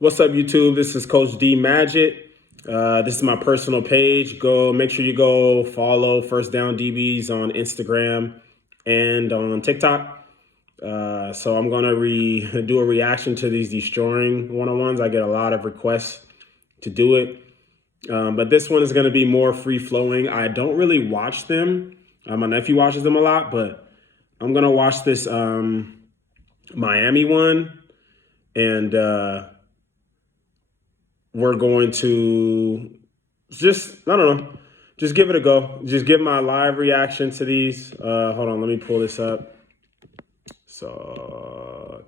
What's up, YouTube? This is Coach D Magic. This is my personal page. Make sure you go follow First Down DBs on Instagram and on TikTok. So I'm gonna do a reaction to these Deestroying one-on-ones. I get a lot of requests to do it, but this one is gonna be more free-flowing. I don't really watch them. My nephew watches them a lot, but I'm gonna watch this Miami one, and we're going to just give it a go. Just give my live reaction to these. Hold on, let me pull this up. So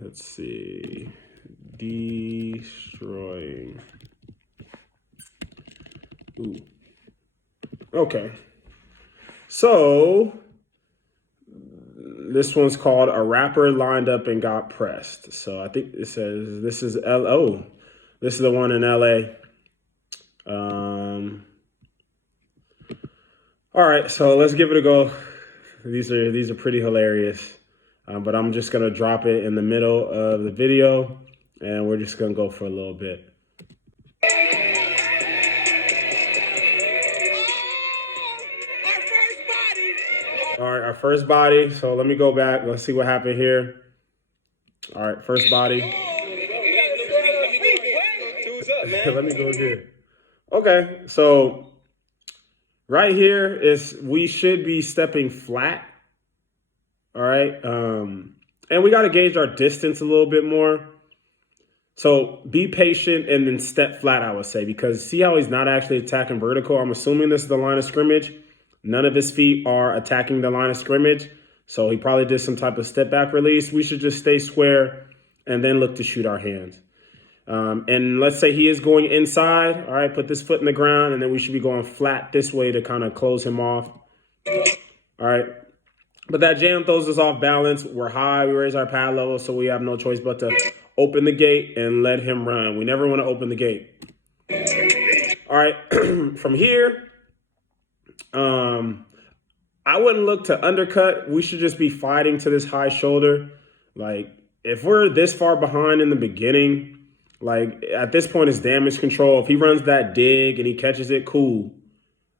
let's see. Deestroying. Ooh. Okay. So this one's called "A Rapper Lined Up and Got Pressed." So I think it says this is this is the one in LA. All right, so let's give it a go. These are pretty hilarious, but I'm just gonna drop it in the middle of the video, and we're just gonna go for a little bit. All right, our first body. So let me go back. Let's see what happened here. All right, first body. Let me go again. Okay, so right here is we should be stepping flat. All right, and we got to gauge our distance a little bit more. So be patient and then step flat, I would say, because see how he's not actually attacking vertical? I'm assuming this is the line of scrimmage. None of his feet are attacking the line of scrimmage. So he probably did some type of step back release. We should just stay square and then look to shoot our hands. And let's say he is going inside. All right, put this foot in the ground, and then we should be going flat this way to kind of close him off. All right. But that jam throws us off balance. We're high. We raise our pad level, so we have no choice but to open the gate and let him run. We never want to open the gate. All right. From here, I wouldn't look to undercut. We should just be fighting to this high shoulder. Like, if we're this far behind in the beginning, like, at this point, it's damage control. If he runs that dig and he catches it, cool.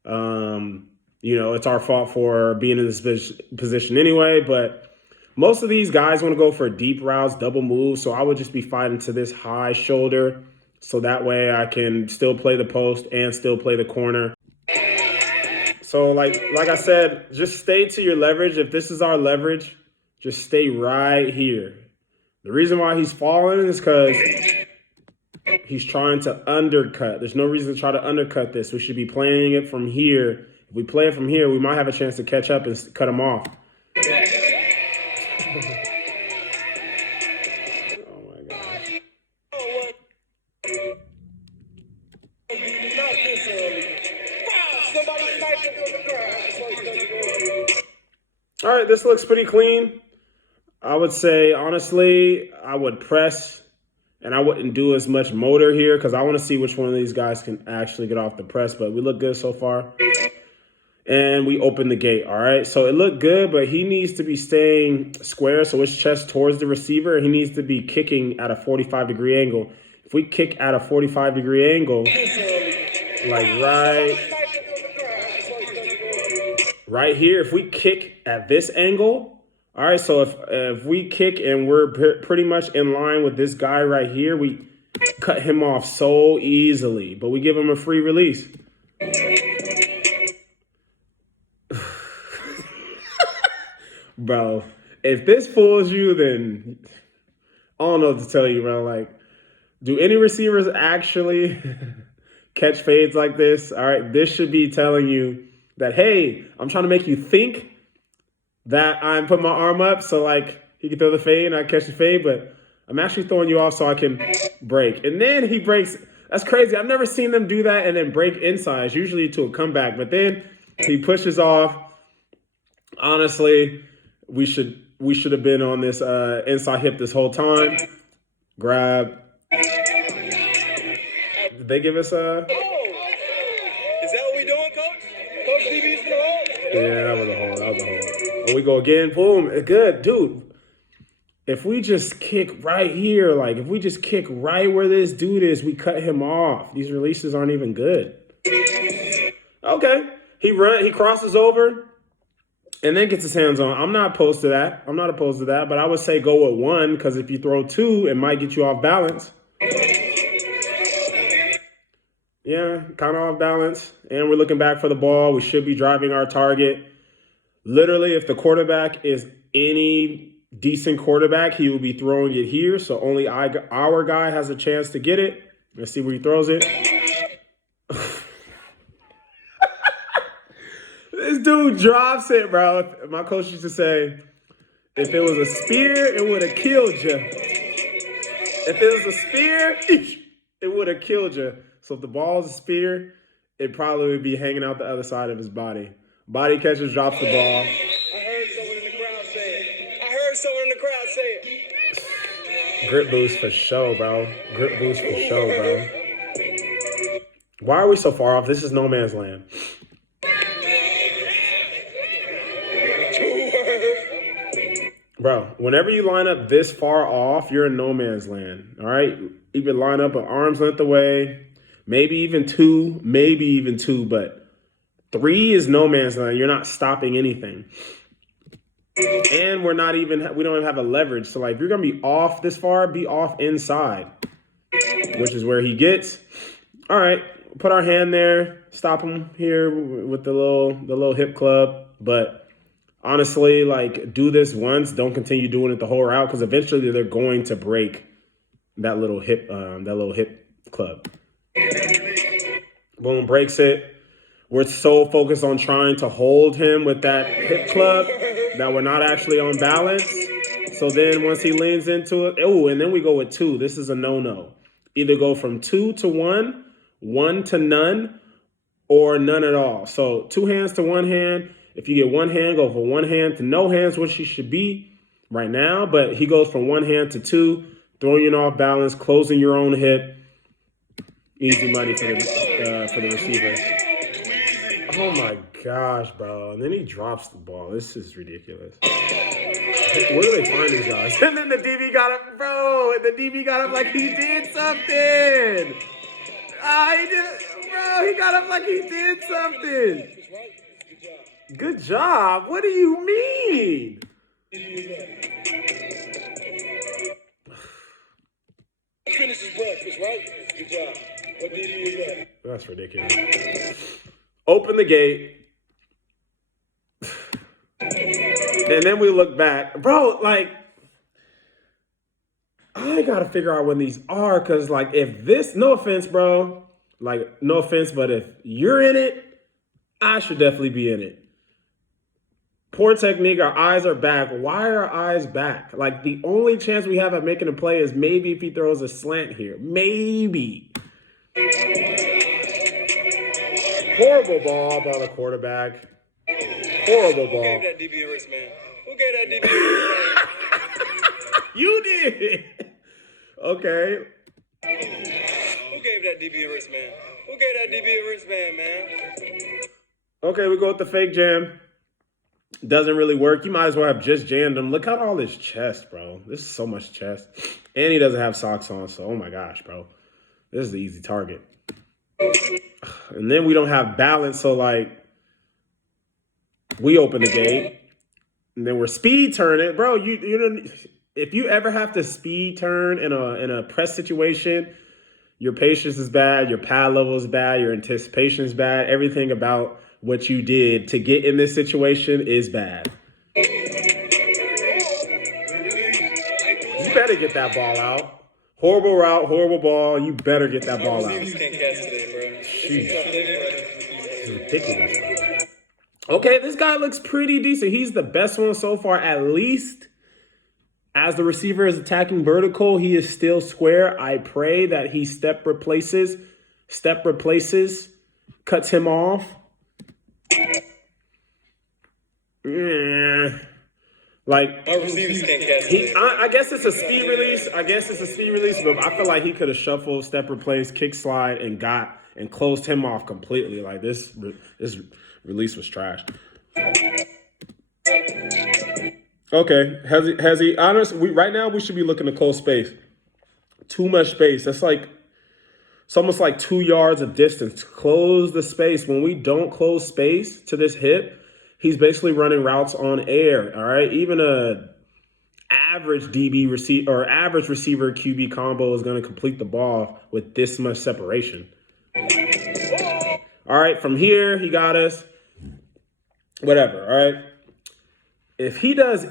You know, it's our fault for being in this position anyway. But most of these guys want to go for deep routes, double moves. So I would just be fighting to this high shoulder. So that way I can still play the post and still play the corner. So like I said, just stay to your leverage. If this is our leverage, just stay right here. The reason why he's falling is because he's trying to undercut. There's no reason to try to undercut this. We should be playing it from here. If we play it from here, we might have a chance to catch up and cut him off. Oh my gosh. All right, this looks pretty clean. I would say, honestly, I would press. And I wouldn't do as much motor here because I want to see which one of these guys can actually get off the press. But we look good so far. And we open the gate, all right? So it looked good, but he needs to be staying square, so his chest towards the receiver. He needs to be kicking at a 45-degree angle. If we kick at a 45-degree angle, like right here, if we kick at this angle, all right, so if we kick and we're pretty much in line with this guy right here, we cut him off so easily, but we give him a free release. Bro, if this fools you, then I don't know what to tell you, bro. Like, do any receivers actually catch fades like this? All right, this should be telling you that, hey, I'm trying to make you think that I'm putting my arm up so, like, he can throw the fade and I catch the fade, but I'm actually throwing you off so I can break. And then he breaks. That's crazy. I've never seen them do that and then break inside. It's usually to a comeback, but then he pushes off. Honestly, we should have been on this inside hip this whole time. Grab. Did they give us a... Is that what we doing, Coach? Coach DB's for the hold? Yeah, that was a hold. And we go again. Boom. Good. Dude, if we just kick right here, like if we just kick right where this dude is, we cut him off. These releases aren't even good. Okay. He crosses over and then gets his hands on. I'm not opposed to that. But I would say go with one, because if you throw two, it might get you off balance. Yeah, kind of off balance. And we're looking back for the ball. We should be driving our target. Literally, if the quarterback is any decent quarterback, he will be throwing it here. So only our guy has a chance to get it. Let's see where he throws it. This dude drops it, bro. My coach used to say, if it was a spear, it would have killed you. If it was a spear, it would have killed you. So if the ball is a spear, it probably would be hanging out the other side of his body. Body catcher drops the ball. I heard someone in the crowd say it. Grip boost for show, bro. Why are we so far off? This is no man's land. Bro, whenever you line up this far off, you're in no man's land, all right? Even line up an arm's length away, maybe even two, but 3 is no man's land. You're not stopping anything. And we don't even have a leverage. So, like, if you're going to be off this far, be off inside, which is where he gets. All right, put our hand there, stop him here with the little hip club, but honestly, like, do this once. Don't continue doing it the whole route, because eventually they're going to break that little hip club. Boom, breaks it. We're so focused on trying to hold him with that hip club that we're not actually on balance. So then once he leans into it, and then we go with 2. This is a no-no. Either go from 2 to 1, 1 to none, or none at all. So 2 hands to 1 hand. If you get 1 hand, go from 1 hand to no hands, which he should be right now. But he goes from 1 hand to 2, throwing you off balance, closing your own hip. Easy money for the receiver. Oh my gosh, bro. And then he drops the ball. This is ridiculous. Where do they find these guys? And then the DB got him, bro. And the DB got him like he did something. He got him like he did something. Good job. What do you mean? Finish his breakfast, right? Good job. What did you do? That's ridiculous. Open the gate. And then we look back. Bro, like, I got to figure out when these are, because, like, if this, no offense, bro. Like, no offense, but if you're in it, I should definitely be in it. Poor technique. Our eyes are back. Why are our eyes back? Like, the only chance we have at making a play is maybe if he throws a slant here. Maybe. Horrible ball by the quarterback. Horrible ball. Who gave that DB a wristband? Who gave that DB a wristband? You did. Okay. Who gave that DB a wristband? Who gave that DB a wristband, man? Okay, we go with the fake jam. Doesn't really work. You might as well have just jammed him. Look at all this chest, bro. This is so much chest. And he doesn't have socks on, so oh my gosh, bro. This is the easy target. And then we don't have balance, so, like, we open the gate. And then we're speed turning. Bro, you know, if you ever have to speed turn in a press situation, your patience is bad, your pad level is bad, your anticipation is bad. Everything about what you did to get in this situation is bad. You better get that ball out. Horrible route, horrible ball. You better get that ball out. Can't catch today, bro. It's ridiculous. Okay, this guy looks pretty decent. He's the best one so far, at least. As the receiver is attacking vertical, he is still square. I pray that he step replaces, cuts him off. Yeah. Like, Our receivers can't catch today. I guess it's a speed release. But I feel like he could have shuffled, step replace, kick slide, and closed him off completely. Like, this release was trash. Okay. Has he honest? Right now we should be looking to close space. Too much space. That's like it's almost like 2 yards of distance. Close the space. When we don't close space to this hip, he's basically running routes on air. All right. Even a average DB receiver or average receiver QB combo is going to complete the ball with this much separation. All right. From here, he got us. Whatever. All right. If he does,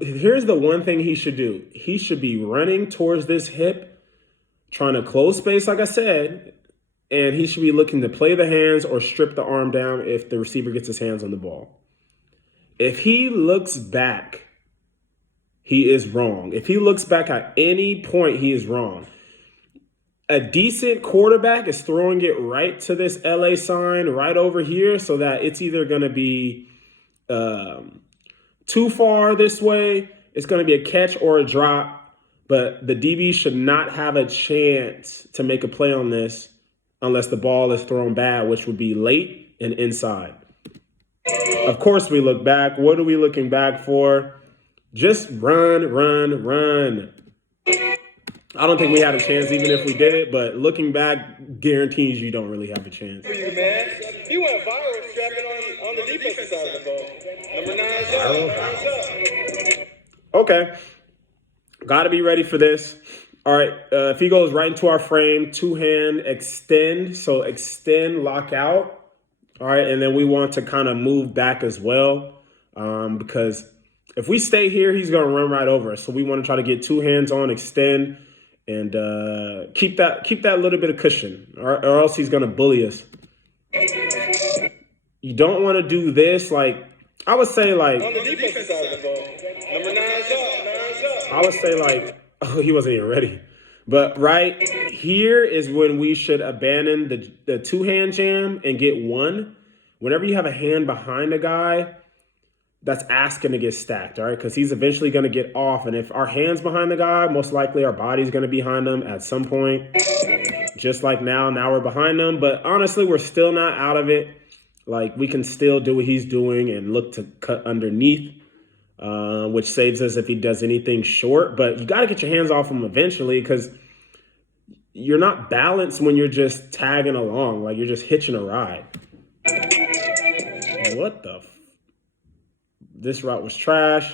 here's the one thing he should do. He should be running towards this hip, trying to close space, like I said, and he should be looking to play the hands or strip the arm down if the receiver gets his hands on the ball. If he looks back, he is wrong. If he looks back at any point, he is wrong. A decent quarterback is throwing it right to this LA sign right over here so that it's either going to be too far this way, it's going to be a catch or a drop, but the DB should not have a chance to make a play on this unless the ball is thrown bad, which would be late and inside. Of course, we look back. What are we looking back for? Just run, run, run. I don't think we had a chance even if we did, but looking back guarantees you don't really have a chance. For you, man. He went viral strapping on the defensive side of the ball. Number 9's up. Okay. Got to be ready for this. All right. If he goes right into our frame, two-hand extend. So extend, lock out. All right. And then we want to kind of move back as well because if we stay here, he's going to run right over us. So we want to try to get two hands on, extend, and keep that little bit of cushion or else he's going to bully us. You don't want to do this. Like, I would say like, On the defensive side of the ball. Number 9's up. I would say like, oh, he wasn't even ready. But right here is when we should abandon the two-hand jam and get one. Whenever you have a hand behind a guy, that's asking to get stacked, all right? Because he's eventually going to get off. And if our hand's behind the guy, most likely our body's going to be behind him at some point. Just like now we're behind him. But honestly, we're still not out of it. Like, we can still do what he's doing and look to cut underneath, which saves us if he does anything short. But you got to get your hands off him eventually because you're not balanced when you're just tagging along. Like, you're just hitching a ride. What the This route was trash.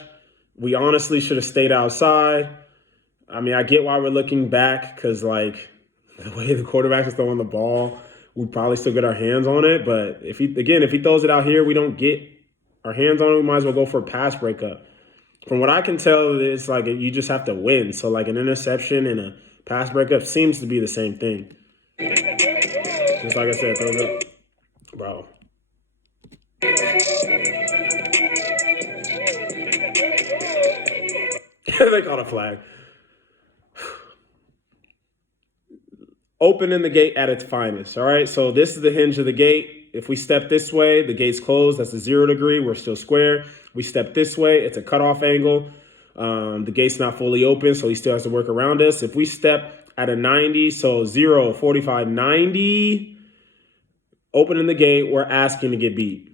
We honestly should have stayed outside. I mean, I get why we're looking back because, like, the way the quarterback is throwing the ball, we probably still get our hands on it. But if he throws it out here, we don't get our hands on it, we might as well go for a pass breakup. From what I can tell, it's like you just have to win. So, like, an interception and a pass breakup seems to be the same thing. Just like I said, throw it, bro. They caught a flag. Opening the gate at its finest. All right. So this is the hinge of the gate. If we step this way, the gate's closed. That's a 0 degree. We're still square. We step this way, it's a cutoff angle. The gate's not fully open, so he still has to work around us. If we step at a 90, so 0, 45, 90, opening the gate, we're asking to get beat.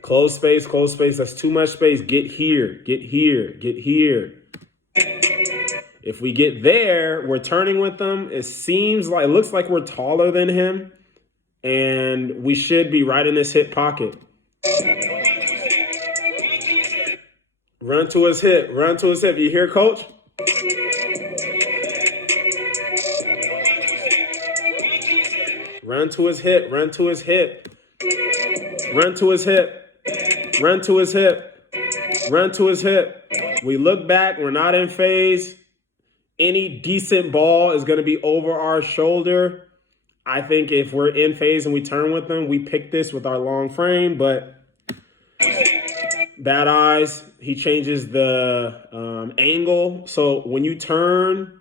Close space, close space. That's too much space. Get here, get here, get here. If we get there, we're turning with them. It looks like we're taller than him, and we should be right in this hip pocket. Run to his hip, run to his hip. You hear, coach? Run to his hip, run to his hip. Run to his hip, run to his hip, run to his hip. We look back, we're not in phase. Any decent ball is going to be over our shoulder. I think if we're in phase and we turn with them, we pick this with our long frame, but bad eyes. He changes the angle. So when you turn,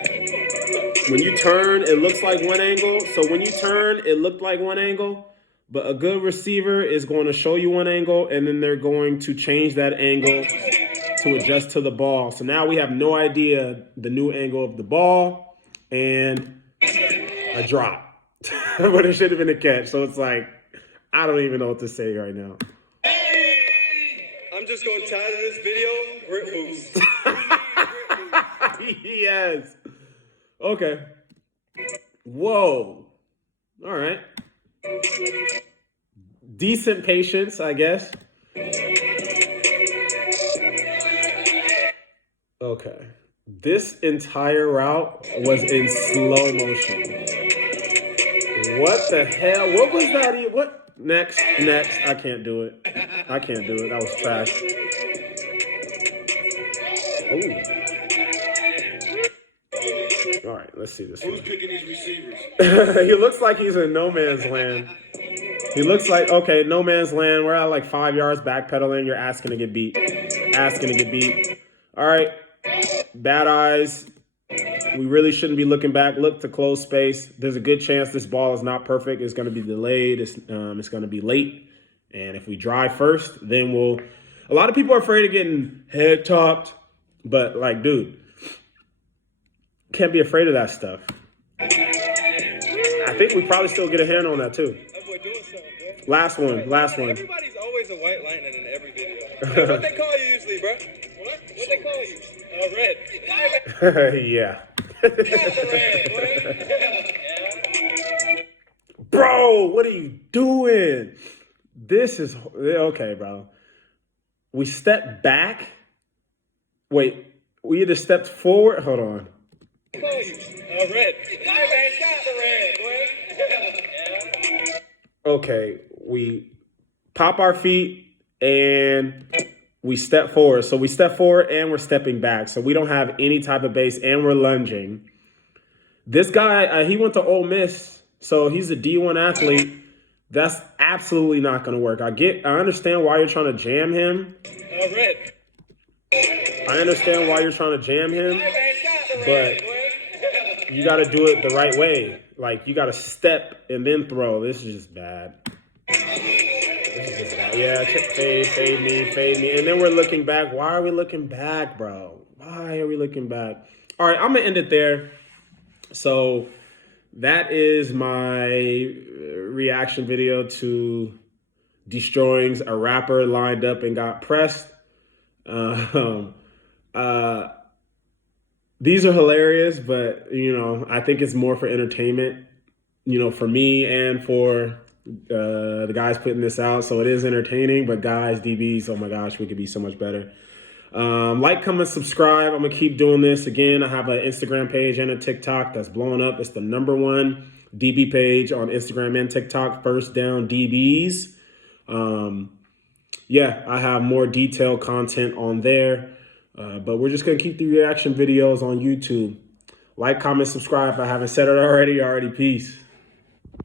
it looks like one angle. So when you turn, it looked like one angle. But a good receiver is going to show you one angle, and then they're going to change that angle to adjust to the ball. So now we have no idea the new angle of the ball and a drop. But it should have been a catch. So it's like, I don't even know what to say right now. I'm I'm just going to title this video Grip Boost. Yes. Okay. Whoa. All right. Decent patience, I guess. Okay. This entire route was in slow motion. What the hell? What was that? What? Next. I can't do it. I can't do it. That was trash. Ooh. All right, let's see this. Who's picking these receivers? He looks like he's in no man's land. He looks like, okay, no man's land. We're at like 5 yards backpedaling. You're asking to get beat. All right. Bad eyes. We really shouldn't be looking back. Look to close space. There's a good chance this ball is not perfect. It's going to be delayed. It's going to be late. And if we drive first, then we'll... A lot of people are afraid of getting head topped. But, like, dude, can't be afraid of that stuff. I think we probably still get a hand on that, too. That boy doing something, bro. Last one. Everybody's always a white lightning in every video. Hey, what they call you usually, bro? What they call you? Red. Yeah. Red, Bro, what are you doing? This is okay, bro. We stepped back. Wait, we either stepped forward. Hold on. Red. Okay, we pop our feet and we step forward. So we step forward and we're stepping back. So we don't have any type of base and we're lunging. This guy, he went to Ole Miss, so he's a D1 athlete. That's absolutely not going to work. I understand why you're trying to jam him. Red. I understand why you're trying to jam him, but you got to do it the right way. Like, you got to step and then throw. This is just bad. Yeah, fade me. And then we're looking back. Why are we looking back, bro? Why are we looking back? All right, I'm going to end it there. So that is my reaction video to Deestroying's A Rapper Lined Up and Got Pressed. These are hilarious, but, you know, I think it's more for entertainment, you know, for me and for the guys putting this out. So it is entertaining, but guys, DBs, oh my gosh, we could be so much better. Like, comment, subscribe. I'm going to keep doing this. Again, I have an Instagram page and a TikTok that's blowing up. It's the #1 DB page on Instagram and TikTok, First Down DBs. Yeah, I have more detailed content on there. But we're just going to keep the reaction videos on YouTube. Like, comment, subscribe. If I haven't said it already, peace.